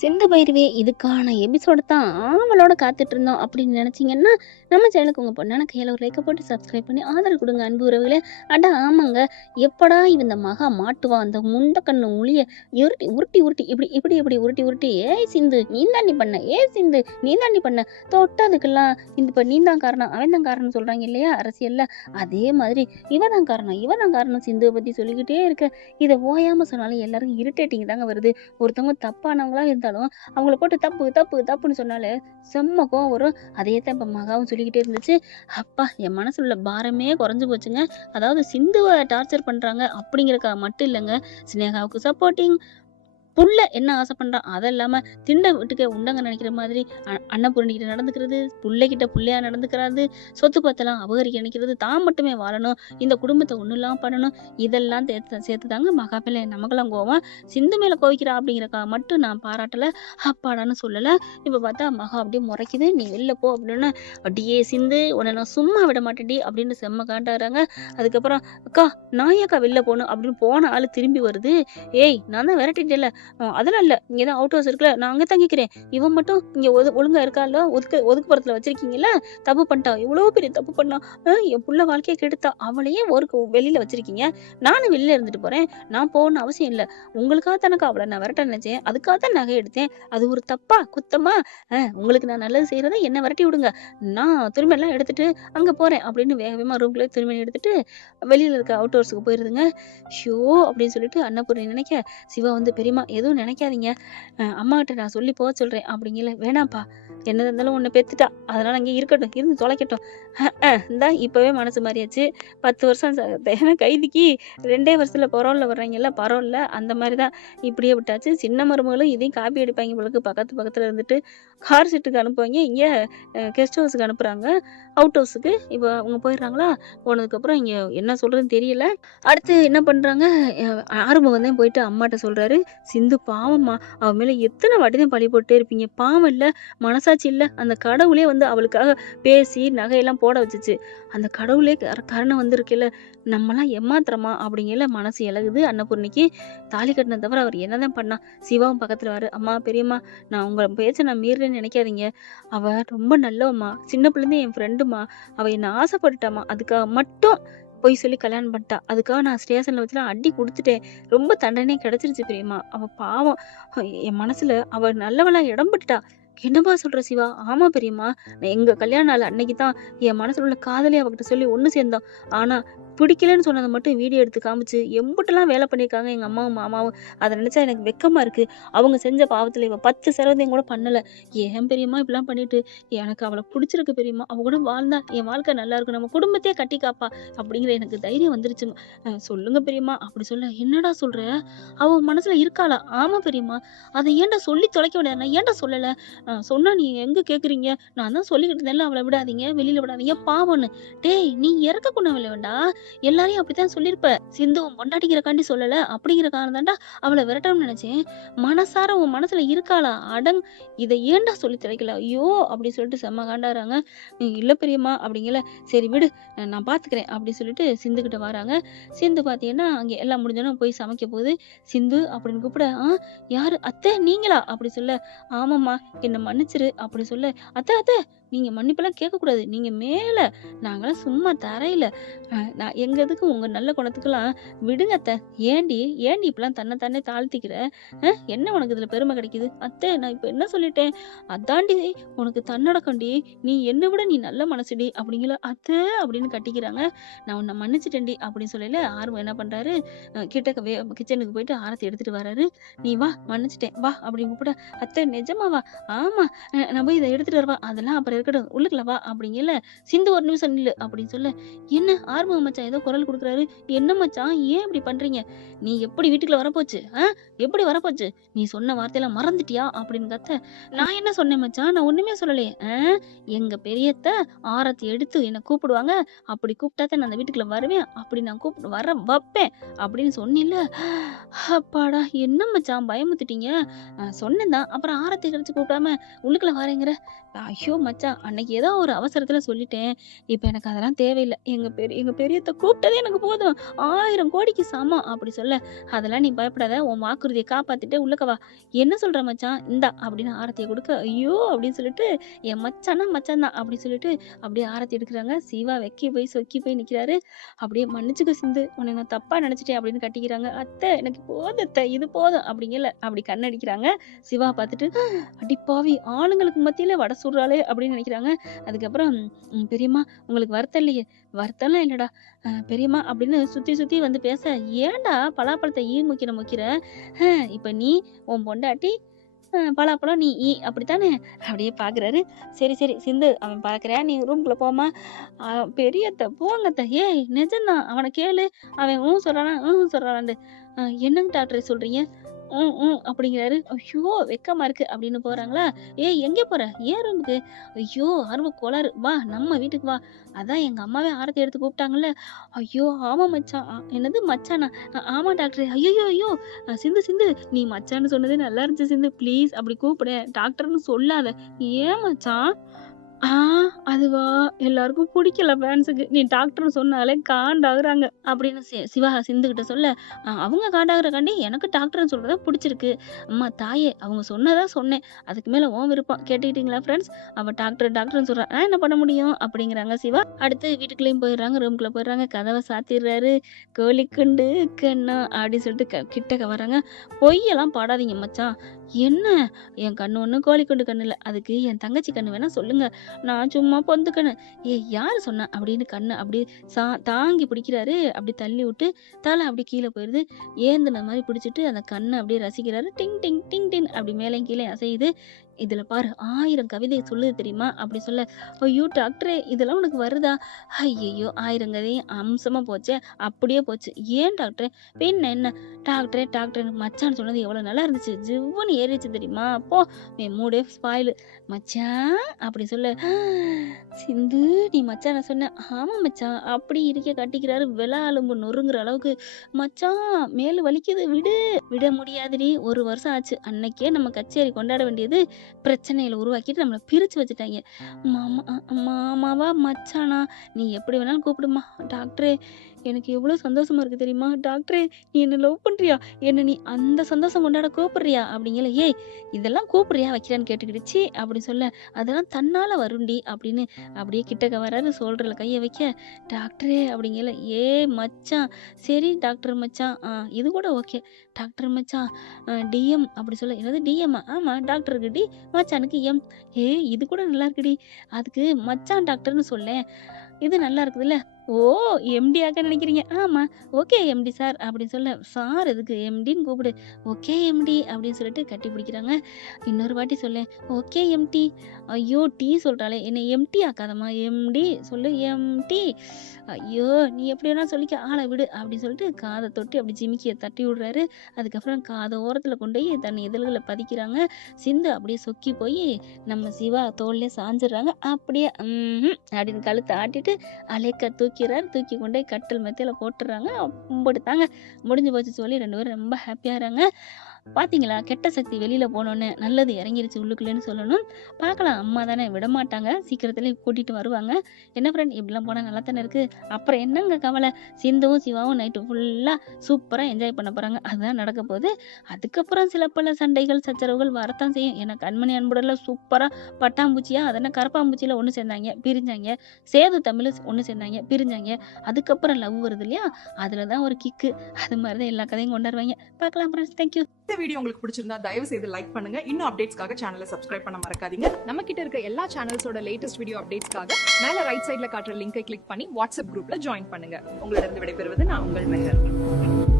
சிந்து பைரவி இதுக்கான எபிசோடு தான் ஆவலோட காத்துட்டு இருந்தோம் அப்படின்னு நினைச்சீங்கன்னா நம்ம சேனலுக்கு உங்க பொண்ணான கையில ஒரு லைக்க போட்டு சப்ஸ்கிரைப் பண்ணி ஆதரவு கொடுங்க அன்பு உறவுகளே. அடா ஆமாங்க, எப்படா இந்த மகா மாட்டுவா அந்த முண்ட கண்ணு உளிய உருட்டி உருட்டி உருட்டி இப்படி இப்படி இப்படி உருட்டி உருட்டி ஏய் சிந்து நீ தாண்டி பண்ண, ஏய் சிந்து நீ தாண்டி பண்ண, தொட்டதுக்கெல்லாம் இந்த இப்ப நீ தான் காரணம் அவன் தான் காரணம் சொல்றாங்க இல்லையா அரசியல்ல, அதே மாதிரி இவதான் காரணம் இவதான் காரணம் சிந்துவை பத்தி சொல்லிக்கிட்டே இருக்க. இதை ஓயாம சொன்னாலும் எல்லாருக்கும் இரிட்டேட்டிங் தாங்க வருது. ஒருத்தவங்க தப்பானவங்களா இருந்தாலும் அவங்கள போட்டு தப்பு தப்பு தப்புன்னு சொன்னாலே செம்ம கோவம் வரும். அதே தான் இப்ப மகாவும் சொல்லிக்கிட்டே இருந்துச்சு. அப்பா என் மனசுல உள்ள பாரமே குறைஞ்சு போச்சுங்க. அதாவது சிந்துவை டார்ச்சர் பண்றாங்க அப்படிங்கறதுக்காக மட்டும் இல்லைங்க, சினேகாவுக்கு சப்போர்ட்டிங், புள்ள என்ன ஆசை பண்றான் அதை இல்லாம திண்ட வீட்டுக்கு உண்டங்க நினைக்கிற மாதிரி அன்னபூரணிக்கிட்ட நடந்துக்கிறது, புள்ளைகிட்ட புள்ளையா நடந்துக்கிறது, சொத்து பத்தெல்லாம் அபகரிக்க நினைக்கிறது, தான் மட்டுமே வாழணும், இந்த குடும்பத்தை ஒன்றும் இல்லாம பண்ணணும், இதெல்லாம் சேர்த்து தாங்க மகாபிள்ளை நமக்கெல்லாம் கோவம். சிந்து மேல கோவிக்கிறா அப்படிங்கிறக்காக மட்டும் நான் பாராட்டல, அப்பாடான்னு சொல்லல. இப்ப பார்த்தா மகா அப்படியே முறைக்குது, நீ வெளில போ அப்படின்னு. அடியே சிந்து உன்னை நான் சும்மா விட மாட்டேன்டி அப்படின்னு செம்ம காண்டாடுறாங்க. அதுக்கப்புறம் அக்கா நான் ஏக்கா வெளில போகணும் அப்படின்னு போன ஆளு திரும்பி வருது. ஏய் நான் தான் விரட்டிட்டேல, அதெல்லாம் இல்ல, இங்கதான் அவுட் ஹவுஸ் இருக்குல்ல, நான் அங்க தங்கிக்கிறேன், இவன் மட்டும் இங்க ஒழுங்கா இருக்கால, ஒதுக்குப்புறத்துல வச்சிருக்கீங்கல்ல, தப்பு பண்ணிட்டா, இவ்வளவு பெரிய தப்பு பண்ணா, என் புள்ள வாழ்க்கையை கெடுத்தா, அவளையே ஒரு வெளியில வச்சிருக்கீங்க, நானும் வெளியில இருந்துட்டு போறேன், நான் போகணும்னு அவசியம் இல்ல, உங்களுக்காக தானக்கா அவளை நான் விரட்ட நினைச்சேன், அதுக்காக தான் நகை எடுத்தேன், அது ஒரு தப்பா குத்தமா, உங்களுக்கு நான் நல்லது செய்யறத என்ன விரட்டி விடுங்க, நான் துணிமணி எல்லாம் எடுத்துட்டு அங்க போறேன் அப்படின்னு வேகமா ரூம்குள்ளே துணிமணி எடுத்துட்டு வெளியில இருக்க அவுட் ஹவுஸுக்கு போயிருதுங்க. ஷோ அப்படின்னு சொல்லிட்டு அன்னபூர்ணி நினைக்க, சிவா வந்து பெரியமா எதுவும் நினைக்காதீங்க, அம்மா கிட்ட நான் சொல்லி போக சொல்றேன் அப்படிங்கல. வேணாப்பா, என்ன இருந்தாலும் உன்னை பெத்துட்டா, அதனால அங்கே இருக்கட்டும், இருந்து தொலைக்கட்டும், இந்தா இப்பவே மனசு மாறியாச்சு, 10 வருஷம் கைதிக்கு 2 வருஷத்துல பரவாயில்ல வர்றாங்கல்ல, பரவாயில்ல அந்த மாதிரிதான் இப்படியே விட்டாச்சு. சின்ன மருமகளும் இதையும் காப்பி அடிப்பாங்க போலக்கு, பக்கத்துல இருந்துட்டு கார் சீட்டுக்கு அனுப்புவாங்க, இங்க கெஸ்ட் ஹவுஸுக்கு அனுப்புறாங்க, அவுட் ஹவுஸுக்கு. இப்போ அவங்க போயிடுறாங்களா, போனதுக்கப்புறம் இங்க என்ன சொல்றதுன்னு தெரியல. அடுத்து என்ன பண்றாங்க, ஆறுமுகம் தான் போயிட்டு அம்மாட்ட சொல்றாரு, சிந்து பாவம்மா, அவ மேல எத்தனை வாட்டி தான் பழி போட்டே இருப்பீங்க, பாவம் இல்ல, மனசாட்சி இல்ல, அந்த கடவுளே வந்து அவளுக்காக பேசி நகையெல்லாம் போட வச்சுச்சு, அந்த கடவுளே கருணை வந்திருக்குல்ல, நம்மலாம் ஏமாத்திரமா அப்படிங்கல மனசு இழகுது அன்னபூர்ணிக்கு. தாலி கட்டின தவிர அவர் என்னதான் பண்ணா. சிவாவும் பக்கத்துல வரு, அம்மா பெரியம்மா நான் உங்க பேச்ச நான் மீறேன்னு நினைக்காதீங்க, அவ ரொம்ப நல்லவம்மா, சின்ன பிள்ளைந்தே என் ஃப்ரெண்டுமா, அவ என்ன ஆசைப்பட்டுட்டாமா, அதுக்காக மட்டும் பொய் சொல்லி கல்யாணம் பண்ணிட்டா, அதுக்காக நான் ஸ்டேஷன்ல வச்சுலாம் அடி கொடுத்துட்டேன், ரொம்ப தண்டனை கிடைச்சிருச்சு பெரியம்மா, அவ பாவம், என் மனசுல அவ நல்லவளா இடம் பட்டுட்டா. என்னப்பா சொல்ற சிவா? ஆமா பெரியம்மா, எங்க கல்யாண நாள் அன்னைக்கு தான் என் மனசுல உள்ள காதலி அவகிட்ட சொல்லி ஒண்ணு சேர்ந்தோம், ஆனா பிடிக்கலன்னு சொன்னதை மட்டும் வீடியோ எடுத்து காமிச்சு எம்பிட்டெல்லாம் வேலை பண்ணியிருக்காங்க எங்க அம்மாவும் மாமாவும், அதை நினைச்சா எனக்கு வெக்கமா இருக்கு. அவங்க செஞ்ச பாவத்துல இவ 10 சதவீதம் கூட பண்ணல. ஏன் பெரியம்மா இப்படிலாம் பண்ணிட்டு, எனக்கு அவளை பிடிச்சிருக்கு பெரியம்மா, அவ கூட வாழ்ந்தா என் வாழ்க்கை நல்லா இருக்கும், நம்ம குடும்பத்தையே கட்டி காப்பா அப்படிங்கிற எனக்கு தைரியம் வந்துருச்சு. சொல்லுங்க பெரியம்மா அப்படி சொல்ல. என்னடா சொல்ற, அவ மனசுல இருக்காளா? ஆமா பெரியம்மா, அதை ஏன்டா சொல்லி தொலைக்க விட, நான் ஏன்டா சொல்லல, சொன்னா நீ எங்க கேக்குறீங்க, நான் தான் சொல்லிக்கிட்டு இருந்தேன்ல அவளை விடாதீங்க வெளியில விடாதீங்க பாவம்னு. டேய் நீ இறக்க கொண்டவள வேண்டா, எல்லாரையும் அப்படித்தான் சொல்லியிருப்ப, சிந்து பொண்டாட்டிக்கிறக்காண்டி சொல்லல அப்படிங்கிற காரணம் தாண்டா அவளை விரட்டணும்னு நினைச்சேன், மனசார உன் மனசுல இருக்காளா அடங், இதை ஏன்டா சொல்லி தொலைக்கல, ஐயோ அப்படி சொல்லிட்டு செம்ம காண்டாடுறாங்க. இல்ல பெரியம்மா அப்படிங்கல, சரி விடு நான் பாத்துக்கிறேன் அப்படி சொல்லிட்டு சிந்து கிட்ட வராங்க. சிந்து பாத்தீங்கன்னா அங்க எல்லாம் முடிஞ்சோன்னு போய் சமைக்க போகுது. சிந்து அப்படின்னு கூப்பிட, யாரு அத்தை நீங்களா அப்படி சொல்ல, ஆமாம்மா என்ன மன்னிச்சிரு அப்படி சொல்ல, அத்தை அத்தை நீங்க மன்னிப்பெல்லாம் கேட்கக்கூடாது, நீங்க மேல, நாங்களாம் சும்மா தரையில, நான் எங்க எதுக்கு உங்க நல்ல குணத்துக்கெல்லாம் விடுங்க அத்தை, ஏண்டி ஏண்டி இப்பெல்லாம் தன்னை தாழ்த்திக்கிற, என்ன உனக்கு இதுல பெருமை கிடைக்குது, அத்தை நான் இப்ப என்ன சொல்லிட்டேன், அதாண்டி உனக்கு தன்னடக்கண்டி, நீ என்னை விட நீ நல்ல மனசுடி அப்படிங்கல, அத்தை அப்படின்னு கட்டிக்கிறாங்க. நான் உன்னை மன்னிச்சிட்டேன்டி அப்படின்னு சொல்லல. ஆர்வம் என்ன பண்றாரு, கிச்சனுக்கு போயிட்டு ஆரத்தி எடுத்துட்டு வராரு. நீ வா மன்னிச்சிட்டேன் வா அப்படின்னு கூப்பிட, அத்தை நிஜமாவா, ஆமா நான் போய் இதை எடுத்துட்டு வருவா, அதெல்லாம் அப்புறம் இருக்கட்டும் உள்ளுக்குல வா அப்படிங்கல. சிந்து ஒரு நிமிஷம் நில்லு அப்படின்னு சொல்ல, என்ன ஆர்வம் மச்சான் ஏதோ குரல் கொடுக்குறாரு, என்ன மச்சான் ஏன் இப்படி பண்றீங்க, நீ எப்படி வீட்டுக்குள்ள வரப்போச்சு, எப்படி வரப்போச்சு, நீ சொன்ன வார்த்தையெல்லாம் மறந்துட்டியா அப்படின்னு கத்த, நான் என்ன சொன்னேன் மச்சான், நான் ஒண்ணுமே சொல்லலையே, எங்க பெரியத்த ஆரத்தி எடுத்து என்ன கூப்பிடுவாங்க, அப்படி கூப்பிட்டாதான் நான் அந்த வீட்டுக்குள்ள வருவேன், அப்படி நான் கூப்பிட்டு வர வைப்பேன் அப்படின்னு சொன்னில்ல, அப்பாடா என்ன மச்சான் பயமுத்துட்டீங்க, சொன்னேன் தான், அப்புறம் ஆரத்தி கழிச்சு கூப்பிடாம உள்ளுக்குள்ள வரேங்கிற, ஐயோ மச்சான் மச்சான் அன்னைக்கு ஏதோ ஒரு அவசரத்துல சொல்லிட்டேன். இப்ப எனக்கு அதெல்லாம் தேவையில்ல. எங்க பெரியத்த கூப்பிட்டதே எனக்கு போதும். 1000 கோடிக்கு சமம் அப்படி சொல்ல, அதெல்லாம் நீ பயப்படாத. உன் வாக்குறுதிய காப்பாத்திட்டு உள்ளக்க வா. என்ன சொல்ற மச்சான்? இந்தா அப்படின்னு ஆரத்திய குடுக்க, ஐயோ! அப்படின்னு சொல்லிட்டு என் மச்சான்னா மச்சான் தான் அப்படி சொல்லிட்டு அப்படியே ஆரத்தி எடுக்குறாங்க. சிவா வெக்கி போய் சொக்கி போய் நிக்கிறாரு. அப்படியே மன்னிச்சுக்க சிந்து. உன்னை நான் தப்பா நினைச்சுட்டேன் அப்படின்னு கட்டிக்கிறாங்க. அத்தை எனக்கு போதும் அத்தை, இது போதும் அப்படிங்கல அப்படி கண்ணடிக்கிறாங்க. சிவா பார்த்துட்டு, அடிப்பாவி ஆளுங்களுக்கு மத்தியில வடை சுடுறாளே அப்படின்னு நினைக்கிறாங்க. அதுக்கப்புறம் பெரியம்மா உங்களுக்கு வருத்தம் இல்லையே? வருத்தம்லாம் இல்லடா பெரியம்மா அப்படின்னு சுத்தி சுத்தி வந்து பேச, ஏன்டா பலாப்பழத்தை முக்கிற இப்ப நீ உன் பொண்டாட்டி பலாப்பழம் நீ அப்படித்தானே அப்படியே பாக்குறாரு. சரி சரி சிந்து அவன் பாக்குறேன், நீ ரூம்குள்ள போமா. பெரியத்த போங்கத்த. ஏய் நிஜம்தான், அவனை கேளு. அவன் சொல்றான் என்னங்க டாக்டர் சொல்றீங்க? அப்படிங்கிறாரு. ஐயோ! வெட்கமா இருக்கு அப்படின்னு போறாங்களா? ஏய் எங்கே போற? ஏன் ரூமுக்கு? ஐயோ! ஆர்வ கோளாறு. வா நம்ம வீட்டுக்கு வா. அதான் எங்க அம்மாவே ஆரத்தி எடுத்து கூப்பிட்டாங்கல்ல. ஐயோ! ஆமா மச்சான். என்னது மச்சானா? ஆமா டாக்டர். ஐயோ! சிந்து சிந்து நீ மச்சான்னு சொன்னதே நல்லா இருந்துச்சு சிந்து. ப்ளீஸ் அப்படி கூப்பிடேன். டாக்டர்ன்னு சொல்லாத. ஏன் மச்சான்? ஆ அதுவா? எல்லாருக்கும் புடிக்கல ஃபேன்ஸுக்கு. நீ டாக்டர்ன்னு சொன்னாலே காண்டாகுறாங்க. அப்படின்னு சிவா சிந்துகிட்ட சொல்ல, அவங்க காண்டாகுறக்காண்டி எனக்கு டாக்டர்ன்னு சொல்றது தான் புடிச்சிருக்கு. அம்மா தாயே அவங்க சொன்னதா சொன்னேன். அதுக்கு மேல உன் விருப்பம். கேட்டுக்கிட்டீங்களா ஃப்ரெண்ட்ஸ்? அவ டாக்டர்ன்னு சொல்றா. நான் என்ன பண்ண முடியும்? அப்படிங்கிறாங்க சிவா. அடுத்து வீட்டுக்குள்ளேயும் போயிடுறாங்க. ரூம்குள்ள போயிடுறாங்க. கதவை சாத்திடுறாரு. கோழிக்குண்டு கண்ணா அப்படின்னு சொல்லிட்டு கிட்டக்க வராங்க. பொய்யெல்லாம் பாடாதீங்க மச்சான். என்ன? என் கண்ணு ஒண்ணு கோழிக்குண்டு கண்ணு இல்ல. அதுக்கு என் தங்கச்சி கண்ணு வேணா சொல்லுங்க. நான் சும்மா பொந்துக்கண்ணு. ஏய் யாரு சொன்னா? அப்படின்னு கண்ணை அப்படியே தாங்கி பிடிக்கிறாரு. அப்படி தள்ளி விட்டு தலை அப்படி கீழே போயிருது. ஏந்துன மாதிரி பிடிச்சிட்டு அந்த கண்ணை அப்படியே ரசிக்கிறாரு. டிங் டிங் டிங் டிங் அப்படி மேலே கீழே அசையுது. இதுல பாரு 1000 கவிதை சொல்லுது தெரியுமா? அப்படி சொல்ல, ஐயோ டாக்டரே இதெல்லாம் உனக்கு வருதா? ஐயையோ 1000 கதையும் அம்சமா போச்சே. அப்படியே போச்சு. ஏன் டாக்டரே? பின்ன என்ன? டாக்டர் மச்சான் சொன்னது எவ்வளவு நல்லா இருந்துச்சு. ஜிவ்வுன்னு ஏறிச்சு தெரியுமா? அப்போ என் மூடே ஸ்பாயிலு. மச்சான் அப்படி சொல்ல, சிந்து நீ மச்சான சொன்ன. ஆமா மச்சான் அப்படி இருக்க கட்டிக்கிறாரு. விளாலும்பு நொறுங்குற அளவுக்கு. மச்சான் மேலு வலிக்குது விட முடியாதுடி. 1 வருஷம் ஆச்சு. அன்னைக்கே நம்ம கச்சேரி கொண்டாட வேண்டியது பிரச்சனையில உருவாக்கிட்டு நம்மளை பிரிச்சு வச்சுட்டாங்க. மாமாவா மச்சானா நீ எப்படி வேணாலும் கூப்பிடுமா. டாக்டரே எனக்கு எவ்வளவு சந்தோஷமா இருக்கு தெரியுமா? டாக்டரே நீ என்ன லவ் பண்றியா? என்ன நீ அந்த சந்தோஷம் கொண்டாட கூப்பிடுறியா? அப்படிங்கல. ஏய் இதெல்லாம் கூப்பிடுறியா வைக்கிறான்னு கேட்டுக்கிடுச்சு அப்படி சொல்ல, அதெல்லாம் தன்னால வருண்டி அப்படின்னு அப்படியே கிட்டக்க வராரு. சோல்டர்ல கையை வைக்க, டாக்டரே அப்படிங்கல. ஏ மச்சான் சரி டாக்டர் மச்சான் இது கூட ஓகே. டாக்டர் மச்சான் டிஎம் அப்படி சொல்ல, என்னது டிஎம்மா? ஆமா டாக்டருக்கு டி, மச்சானுக்கு எம். இது கூட நல்லா இருக்குடி. அதுக்கு மச்சான் டாக்டர்னு சொல்லேன். இது நல்லா இருக்குதுல்ல. ஓ எம்டி ஆக்க நினைக்கிறீங்க? ஆமா ஓகே எம்டி சார் அப்படின்னு சொல்ல, சார் எதுக்கு எம்டின்னு கூப்பிடு. ஓகே எம்டி அப்படின்னு சொல்லிட்டு கட்டி பிடிக்கிறாங்க. இன்னொரு வாட்டி சொல்லேன். Okay MD. ஐயோ டீ சொல்றாளே, என்னை எம்டி ஆக்காதம்மா. எம்டி சொல்லு எம்டி. ஐயோ நீ எப்படி வேணா சொல்லிக்க, ஆளை விடு அப்படின்னு சொல்லிட்டு காதை தொட்டி அப்படி ஜிமிக்கிய தட்டி விடுறாரு. அதுக்கப்புறம் காதை ஓரத்துல கொண்டு போய் தன் இதழ்களை பதிக்கிறாங்க. சிந்து அப்படியே சொக்கி போய் நம்ம சிவா தோல்ல சாஞ்சிடுறாங்க. அப்படியே அப்படின்னு கழுத்தை ஆட்டிட்டு அலைக்க தூக்கி கொண்டே கட்டில் மெத்தையில போட்டுறாங்க. கும்பிடுத்தாங்க. முடிஞ்சு போச்சு சொல்லி 2 பேரும் ரொம்ப ஹாப்பியாகிறாங்க. பாத்தீங்களா கெட்ட சக்தி வெளியில போனோன்னு நல்லது இறங்கிருச்சு உள்ளுக்குள்ளேன்னு சொல்லணும். பார்க்கலாம் அம்மா தானே விடமாட்டாங்க. சீக்கிரத்துல கூட்டிட்டு வருவாங்க. என்ன ஃப்ரெண்ட் இப்படிலாம் போனா நல்லா தானே இருக்கு. அப்புறம் என்னங்க கவலை? சிந்துவும் சிவாவும் நைட்டு ஃபுல்லா சூப்பரா என்ஜாய் பண்ண போறாங்க. அதுதான் நடக்க போகுது. அதுக்கப்புறம் சில பல சண்டைகள் சச்சரவுகள் வரத்தான் செய்யும். ஏன்னா கண்மணி அன்புடல சூப்பரா பட்டாம்பூச்சியா அதென்ன கரப்பாம்பூச்சியில ஒண்ணு சேர்ந்தாங்க பிரிஞ்சாங்க. சேது தமிழ் ஒண்ணு சேர்ந்தாங்க பிரிஞ்சாங்க. அதுக்கப்புறம் லவ் வருது இல்லையா? அதுலதான் ஒரு கிக்கு. அது மாதிரிதான் எல்லா கதையும் கொண்டாடுவாங்க. பார்க்கலாம் ஃப்ரெண்ட்ஸ். தேங்க்யூ. இந்த வீடியோ உங்களுக்கு பிடிச்சிருந்தா தயவு செய்து லைக் பண்ணுங்க. இன்னும் அப்டேட்ஸ்க்காக சேனலை சப்ஸ்கிரைப் பண்ண மறக்காதீங்க. நம்ம கிட்ட இருக்க எல்லா சேனல்ஸோட லேட்டஸ்ட் வீடியோ அப்டேட்ஸ்க்காக மேல ரைட் சைடுல காட்டுற லிங்கை கிளிக் பண்ணி வாட்ஸ்அப் குரூப்ல ஜாயின் பண்ணுங்க. உங்களிடம் விடைபெறுவது நான் உங்கள் மெஹர்.